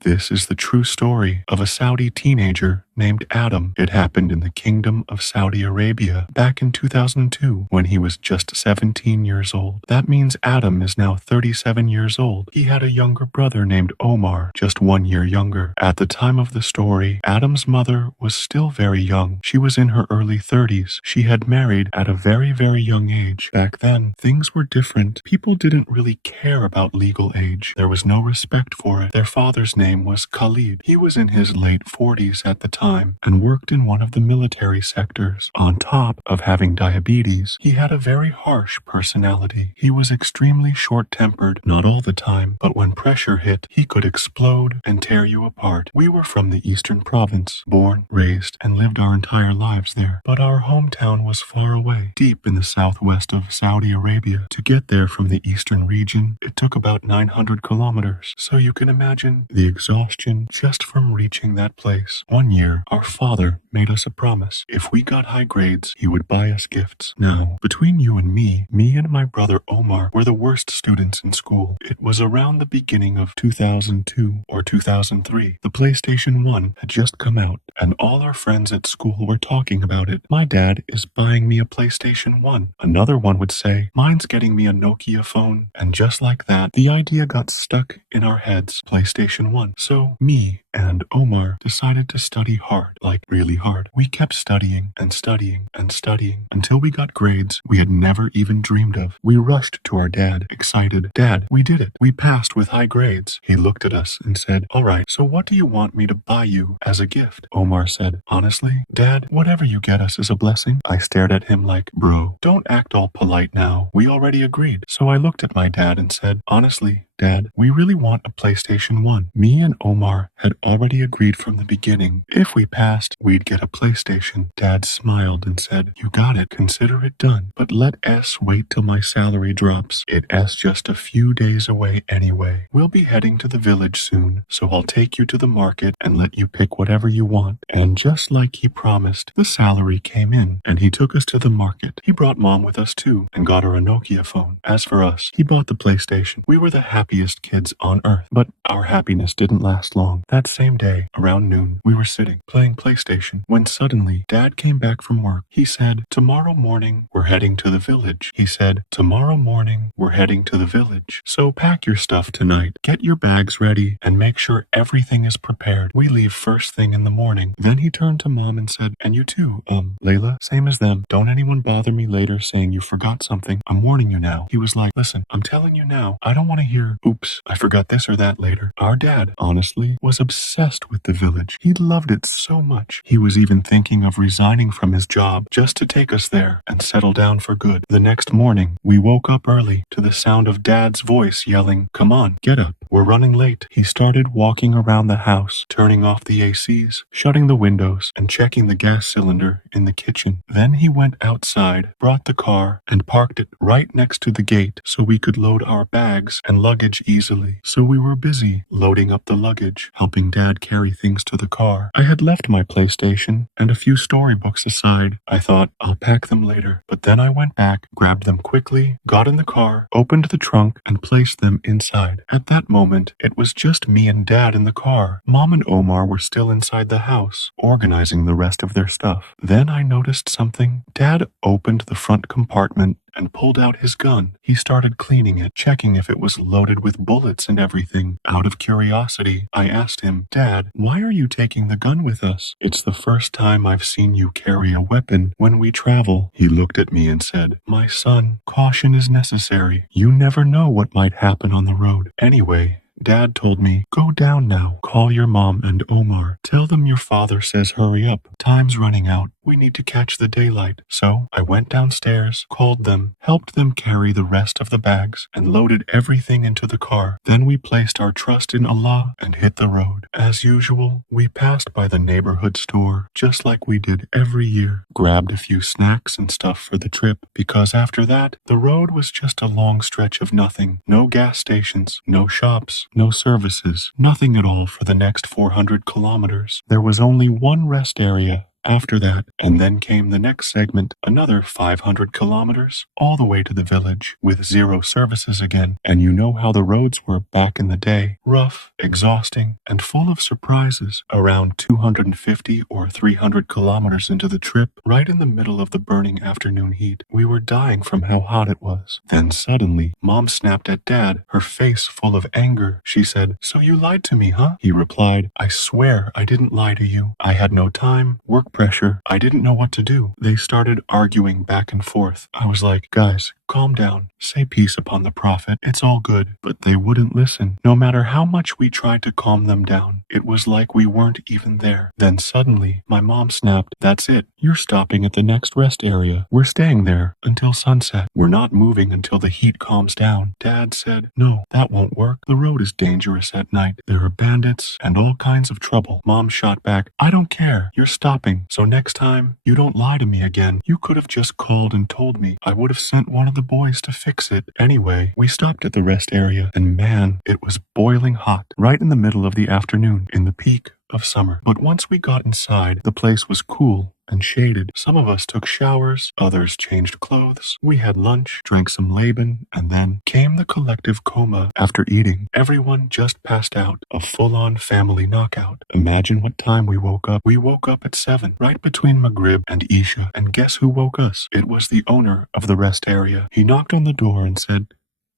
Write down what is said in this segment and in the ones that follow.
This is the true story of a Saudi teenager named Adam. It happened in the Kingdom of Saudi Arabia back in 2002 when he was just 17 years old. That means Adam is now 37 years old. He had a younger brother named Omar, just 1 year younger. At the time of the story, Adam's mother was still very young. She was in her early 30s. She had married at a very, very young age. Back then, things were different. People didn't really care about legal age. There was no respect for it. Their father's name was Khalid. He was in his late 40s at the time and worked in one of the military sectors. On top of having diabetes, he had a very harsh personality. He was extremely short-tempered, not all the time, but when pressure hit, he could explode and tear you apart. We were from the Eastern Province, born, raised, and lived our entire lives there. But our hometown was far away, deep in the southwest of Saudi Arabia. To get there from the eastern region, it took about 900 kilometers. So you can imagine the exhaustion just from reaching that place. One year, our father made us a promise. If we got high grades, he would buy us gifts. Now, between you and me and my brother Omar were the worst students in school. It was around the beginning of 2002 or 2003. The PlayStation 1 had just come out, and all our friends at school were talking about it. My dad is buying me a PlayStation 1. Another one would say, mine's getting me a Nokia phone. And just like that, the idea got stuck in our heads. PlayStation 1. So me and Omar decided to study hard, like really hard. We kept studying and studying and studying until we got grades we had never even dreamed of. We rushed to our dad, excited. Dad, we did it. We passed with high grades. He looked at us and said, all right, so what do you want me to buy you as a gift? Omar said, honestly, Dad, whatever you get us is a blessing. I stared at him like, bro, don't act all polite now. We already agreed. So I looked at my dad and said, honestly, Dad, we really want a PlayStation 1. Me and Omar had already agreed from the beginning. If we passed, we'd get a PlayStation. Dad smiled and said, you got it. Consider it done. But let S wait till my salary drops. It's just a few days away anyway. We'll be heading to the village soon, so I'll take you to the market and let you pick whatever you want. And just like he promised, the salary came in, and he took us to the market. He brought Mom with us too, and got her a Nokia phone. As for us, he bought the PlayStation. We were the happiest kids on earth, but our happiness didn't last long. That same day, around noon, we were sitting, playing PlayStation, when suddenly, Dad came back from work. He said, tomorrow morning, we're heading to the village. He said, tomorrow morning, we're heading to the village. So pack your stuff tonight, get your bags ready, and make sure everything is prepared. We leave first thing in the morning. Then he turned to Mom and said, and you too, Layla, same as them. Don't anyone bother me later saying you forgot something. I'm warning you now. He was like, listen, I'm telling you now, I don't want to hear, oops, I forgot this or that later. Our dad, honestly, was obsessed with the village. He loved it so much. He was even thinking of resigning from his job just to take us there and settle down for good. The next morning, we woke up early to the sound of Dad's voice yelling, come on, get up. We're running late. He started walking around the house, turning off the ACs, shutting the windows, and checking the gas cylinder in the kitchen. Then he went outside, brought the car, and parked it right next to the gate so we could load our bags and luggage easily. So we were busy loading up the luggage, helping Dad carry things to the car. I had left my PlayStation and a few storybooks aside. I thought, I'll pack them later. But then I went back, grabbed them quickly, got in the car, opened the trunk, and placed them inside. At that moment, it was just me and Dad in the car. Mom and Omar were still inside the house, organizing the rest of their stuff. Then I noticed something. Dad opened the front compartment and pulled out his gun. He started cleaning it, checking if it was loaded with bullets and everything. Out of curiosity, I asked him, Dad, why are you taking the gun with us? It's the first time I've seen you carry a weapon when we travel. He looked at me and said, my son, caution is necessary. You never know what might happen on the road. Anyway, Dad told me, go down now, call your mom and Omar. Tell them your father says hurry up. Time's running out. We need to catch the daylight. So I went downstairs, called them, helped them carry the rest of the bags, and loaded everything into the car. Then we placed our trust in Allah and hit the road. As usual, we passed by the neighborhood store, just like we did every year, grabbed a few snacks and stuff for the trip, because after that, the road was just a long stretch of nothing. No gas stations, no shops, no services, nothing at all for the next 400 kilometers. There was only one rest area after that. And then came the next segment, another 500 kilometers, all the way to the village, with zero services again. And you know how the roads were back in the day. Rough, exhausting, and full of surprises. Around 250 or 300 kilometers into the trip, right in the middle of the burning afternoon heat, we were dying from how hot it was. Then suddenly, Mom snapped at Dad, her face full of anger. She said, "So you lied to me, huh?" He replied, "I swear I didn't lie to you. I had no time, work pressure. I didn't know what to do." They started arguing back and forth. I was like, "Guys, calm down. Say peace upon the prophet. It's all good." But they wouldn't listen. No matter how much we tried to calm them down, it was like we weren't even there. Then suddenly, my mom snapped, "That's it. You're stopping at the next rest area. We're staying there until sunset. We're not moving until the heat calms down." Dad said, "No, that won't work. The road is dangerous at night. There are bandits and all kinds of trouble." Mom shot back, "I don't care. You're stopping. So next time, you don't lie to me again. You could have just called and told me. I would have sent one of the boys to fix it." Anyway, we stopped at the rest area, and man, it was boiling hot, right in the middle of the afternoon, in the peak of summer. But once we got inside, the place was cool and shaded. Some of us took showers, others changed clothes. We had lunch, drank some Laban, and then came the collective coma. After eating, everyone just passed out, a full-on family knockout. Imagine what time we woke up. We woke up at 7, right between Maghrib and Isha. And guess who woke us? It was the owner of the rest area. He knocked on the door and said,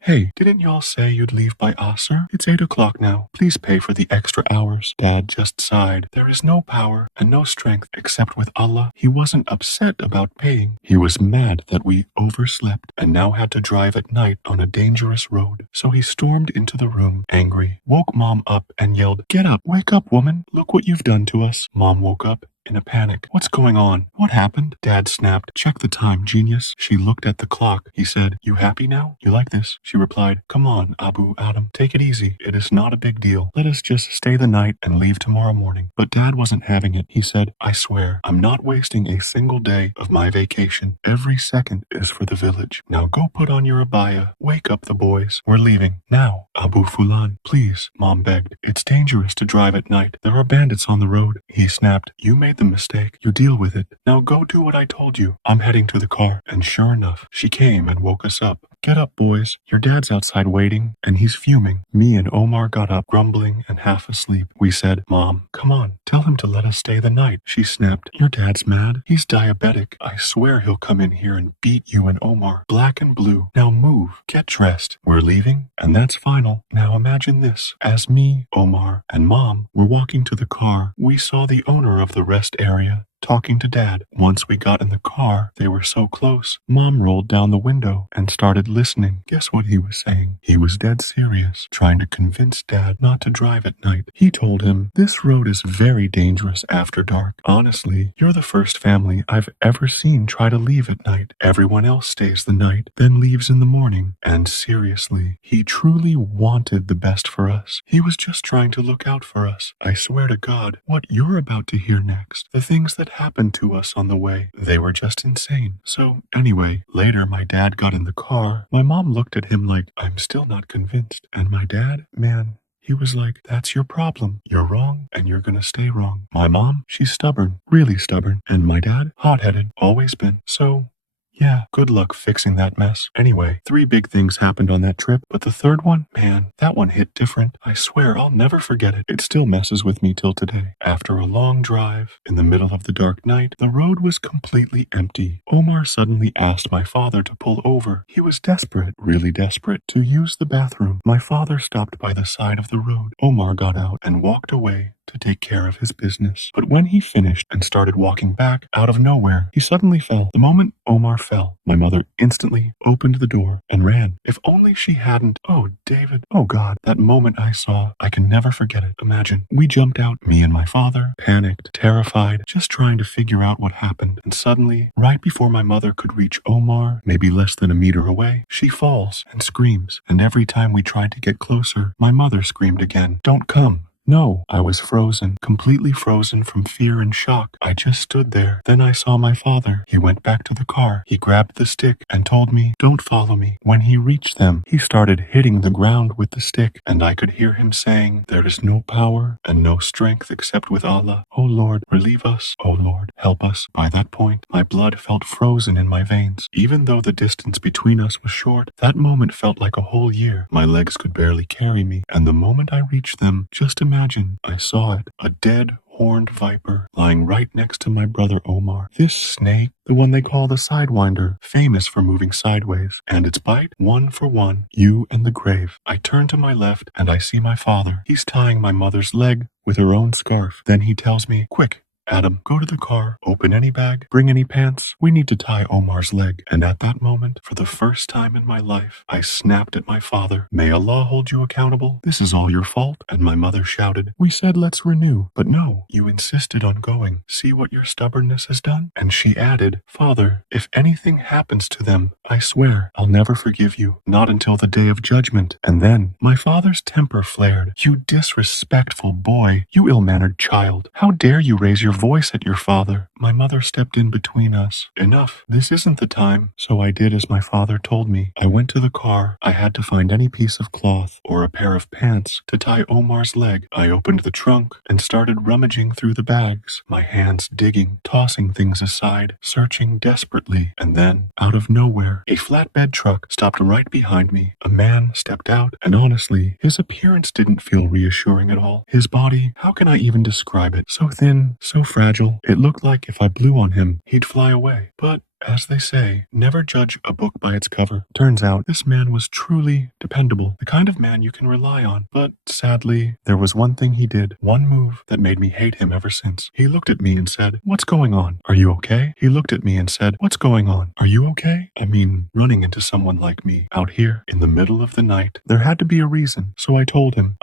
"Hey, didn't y'all say you'd leave by Asr? It's 8 o'clock now. Please pay for the extra hours." Dad just sighed. There is no power and no strength except with Allah. He wasn't upset about paying. He was mad that we overslept and now had to drive at night on a dangerous road. So he stormed into the room, angry, woke Mom up and yelled, "Get up, wake up, woman. Look what you've done to us." Mom woke up in a panic. "What's going on? What happened?" Dad snapped, "Check the time, genius." She looked at the clock. He said, "You happy now? You like this?" She replied, "Come on, Abu Adam. Take it easy. It is not a big deal. Let us just stay the night and leave tomorrow morning." But Dad wasn't having it. He said, "I swear, I'm not wasting a single day of my vacation. Every second is for the village. Now go put on your abaya. Wake up the boys. We're leaving. Now, Abu Fulan, please," Mom begged. "It's dangerous to drive at night. There are bandits on the road." He snapped, "You made the mistake. You deal with it. Now go do what I told you. I'm heading to the car." And sure enough, she came and woke us up. "Get up, boys. Your dad's outside waiting, and he's fuming." Me and Omar got up, grumbling and half asleep. We said, "Mom, come on. Tell him to let us stay the night." She snapped, "Your dad's mad. He's diabetic. I swear he'll come in here and beat you and Omar, black and blue. Now move. Get dressed. We're leaving, and that's final." Now imagine this. As me, Omar, and Mom were walking to the car, we saw the owner of the rest area talking to Dad. Once we got in the car, they were so close, Mom rolled down the window and started listening. Guess what he was saying? He was dead serious, trying to convince Dad not to drive at night. He told him, "This road is very dangerous after dark. Honestly, you're the first family I've ever seen try to leave at night. Everyone else stays the night, then leaves in the morning." And seriously, he truly wanted the best for us. He was just trying to look out for us. I swear to God, what you're about to hear next, the things that happened to us on the way, they were just insane. So anyway, later my dad got in the car. My mom looked at him like, "I'm still not convinced." And my dad, man, he was like, "That's your problem. You're wrong, and you're gonna stay wrong." My mom, she's stubborn, really stubborn. And my dad, hot-headed, always been. So yeah, good luck fixing that mess. Anyway, 3 big things happened on that trip, but the third one, man, that one hit different. I swear I'll never forget it. It still messes with me till today. After a long drive, in the middle of the dark night, the road was completely empty. Omar suddenly asked my father to pull over. He was desperate, really desperate, to use the bathroom. My father stopped by the side of the road. Omar got out and walked away to take care of his business. But when he finished and started walking back, out of nowhere, he suddenly fell. The moment Omar fell, my mother instantly opened the door and ran. If only she hadn't. Oh, David. Oh, God. That moment I saw, I can never forget it. Imagine. We jumped out, me and my father, panicked, terrified, just trying to figure out what happened. And suddenly, right before my mother could reach Omar, maybe less than a meter away, she falls and screams. And every time we tried to get closer, my mother screamed again, "Don't come. No, I was frozen, completely frozen from fear and shock. I just stood there. Then I saw my father. He went back to the car. He grabbed the stick and told me, "Don't follow me." When he reached them, he started hitting the ground with the stick, and I could hear him saying, "There is no power and no strength except with Allah. Oh Lord, relieve us. Oh Lord, help us." By that point, my blood felt frozen in my veins. Even though the distance between us was short, that moment felt like a whole year. My legs could barely carry me, and the moment I reached them, just imagine, I saw it, a dead, horned viper lying right next to my brother Omar. This snake, the one they call the Sidewinder, famous for moving sideways, and its bite, one for one, you and the grave. I turn to my left and I see my father. He's tying my mother's leg with her own scarf. Then he tells me, "Quick, Adam, go to the car, open any bag, bring any pants. We need to tie Omar's leg." And at that moment, for the first time in my life, I snapped at my father. "May Allah hold you accountable. This is all your fault." And my mother shouted, "We said let's renew, but no, you insisted on going. See what your stubbornness has done?" And she added, "Father, if anything happens to them, I swear I'll never forgive you, not until the day of judgment." And then my father's temper flared. "You disrespectful boy, you ill-mannered child. How dare you raise your voice at your father?" My mother stepped in between us. "Enough. This isn't the time." So I did as my father told me. I went to the car. I had to find any piece of cloth or a pair of pants to tie Omar's leg. I opened the trunk and started rummaging through the bags, my hands digging, tossing things aside, searching desperately. And then, out of nowhere, a flatbed truck stopped right behind me. A man stepped out, and honestly, his appearance didn't feel reassuring at all. His body, how can I even describe it? So thin, so fragile. It looked like if I blew on him, he'd fly away. But as they say, never judge a book by its cover. Turns out, this man was truly dependable, the kind of man you can rely on. But sadly, there was one thing he did, one move that made me hate him ever since. He looked at me and said, "What's going on? Are you okay?" He looked at me and said, "What's going on? Are you okay?" I mean, running into someone like me, out here, in the middle of the night, there had to be a reason. So I told him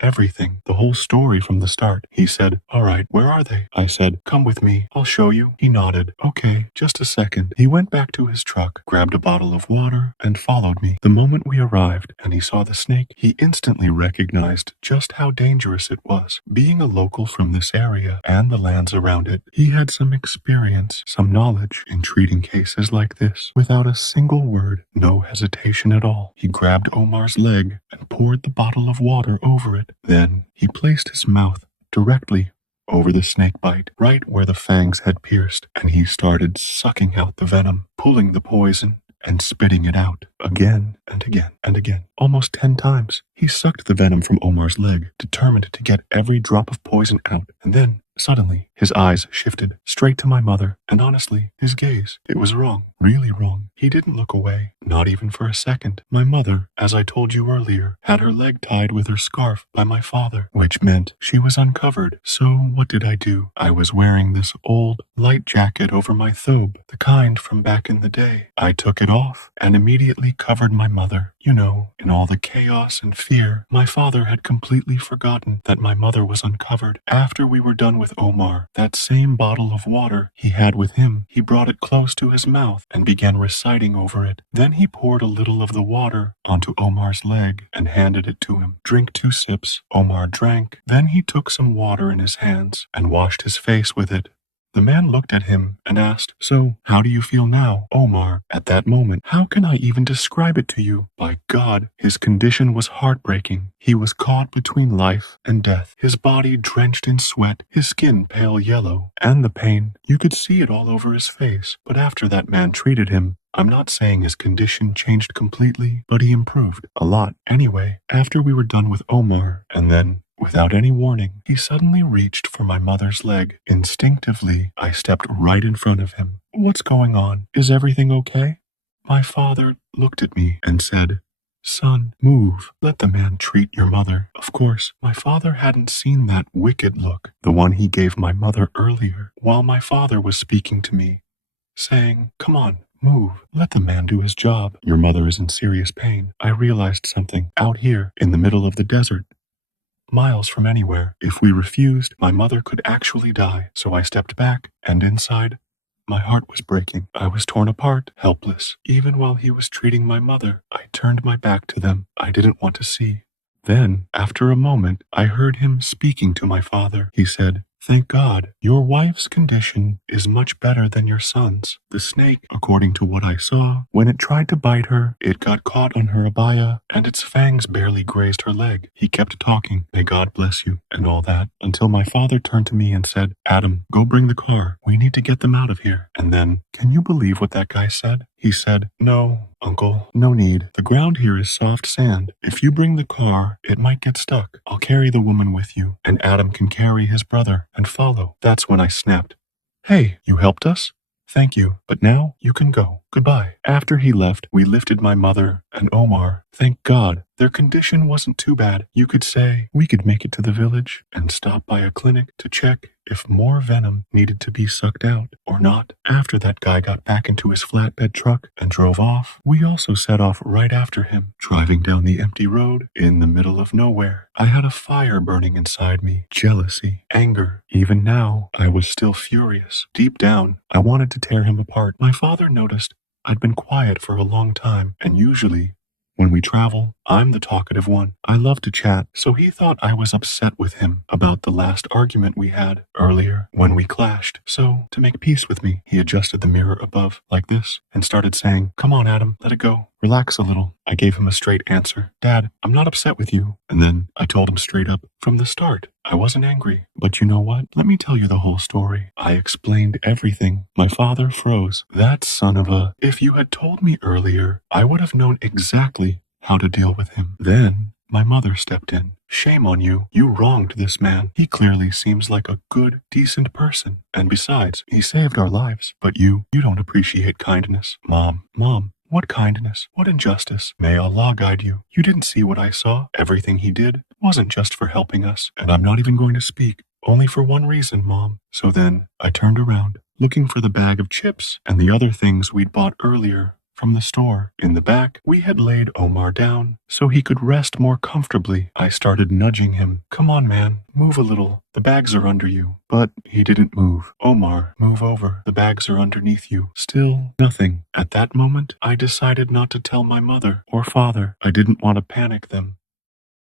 everything, the whole story from the start. He said, "All right, where are they?" I said, "Come with me, I'll show you." He nodded. "Okay, just a second." He went back to his truck, grabbed a bottle of water, and followed me. The moment we arrived and he saw the snake, he instantly recognized just how dangerous it was. Being a local from this area and the lands around it, he had some experience, some knowledge in treating cases like this. Without a single word, no hesitation at all, he grabbed Omar's leg and poured the bottle of water over it. Then he placed his mouth directly over the snake bite, right where the fangs had pierced, and he started sucking out the venom, pulling the poison, and spitting it out again and again and again, almost 10 times. He sucked the venom from Omar's leg, determined to get every drop of poison out, and then, suddenly, his eyes shifted straight to my mother, and honestly, his gaze, it was wrong, really wrong. He didn't look away, not even for a second. My mother, as I told you earlier, had her leg tied with her scarf by my father, which meant she was uncovered. So what did I do? I was wearing this old, light jacket over my thobe, the kind from back in the day. I took it off and immediately covered my mother. You know, in all the chaos and fear, my father had completely forgotten that my mother was uncovered. After we were done with Omar, that same bottle of water he had with him, he brought it close to his mouth and began reciting over it. Then he poured a little of the water onto Omar's leg and handed it to him. "Drink 2 sips." Omar drank. Then he took some water in his hands and washed his face with it. The man looked at him and asked, "So, how do you feel now?" Omar, at that moment, how can I even describe it to you? By God, his condition was heartbreaking. He was caught between life and death, his body drenched in sweat, his skin pale yellow, and the pain. You could see it all over his face. But after that man treated him, I'm not saying his condition changed completely, but he improved a lot. Anyway, after we were done with Omar, and then, without any warning, he suddenly reached for my mother's leg. Instinctively, I stepped right in front of him. "What's going on? Is everything okay?" My father looked at me and said, "Son, move. Let the man treat your mother." Of course, my father hadn't seen that wicked look, the one he gave my mother earlier, while my father was speaking to me, saying, "Come on. Move. Let the man do his job. Your mother is in serious pain." I realized something. Out here, in the middle of the desert, miles from anywhere, if we refused, my mother could actually die. So I stepped back, and inside, my heart was breaking. I was torn apart, helpless. Even while he was treating my mother, I turned my back to them. I didn't want to see. Then, after a moment, I heard him speaking to my father. He said, "Thank God, your wife's condition is much better than your son's. The snake, according to what I saw, when it tried to bite her, it got caught on her abaya, and its fangs barely grazed her leg." He kept talking, "May God bless you," and all that, until my father turned to me and said, "Adam, go bring the car. We need to get them out of here." And then, can you believe what that guy said? He said, "No, Uncle, no need. The ground here is soft sand. If you bring the car, it might get stuck. I'll carry the woman with you, and Adam can carry his brother and follow." That's when I snapped. "Hey, you helped us? Thank you, but now you can go. Goodbye." After he left, we lifted my mother and Omar. Thank God, their condition wasn't too bad. You could say we could make it to the village and stop by a clinic to check if more venom needed to be sucked out or not. After that guy got back into his flatbed truck and drove off, we also set off right after him, driving down the empty road in the middle of nowhere. I had a fire burning inside me, jealousy, anger. Even now, I was still furious. Deep down, I wanted to tear him apart. My father noticed I'd been quiet for a long time, and usually, when we travel, I'm the talkative one. I love to chat, so he thought I was upset with him about the last argument we had earlier when we clashed. So, to make peace with me, he adjusted the mirror above, like this, and started saying, "Come on, Adam, let it go. Relax a little." I gave him a straight answer. "Dad, I'm not upset with you." And then I told him straight up, from the start, I wasn't angry. But you know what? Let me tell you the whole story. I explained everything. My father froze. That son of a... If you had told me earlier, I would have known exactly how to deal with him. Then, my mother stepped in. "Shame on you. You wronged this man. He clearly seems like a good, decent person. And besides, he saved our lives. But you don't appreciate kindness." Mom, what kindness? What injustice? May Allah guide you. You didn't see what I saw. Everything he did wasn't just for helping us. And I'm not even going to speak. Only for one reason, Mom. So then, I turned around, looking for the bag of chips and the other things we'd bought earlier from the store. In the back, we had laid Omar down so he could rest more comfortably. I started nudging him. "Come on, man, move a little. The bags are under you." But he didn't move. "Omar, move over. The bags are underneath you." Still nothing. At that moment, I decided not to tell my mother or father. I didn't want to panic them.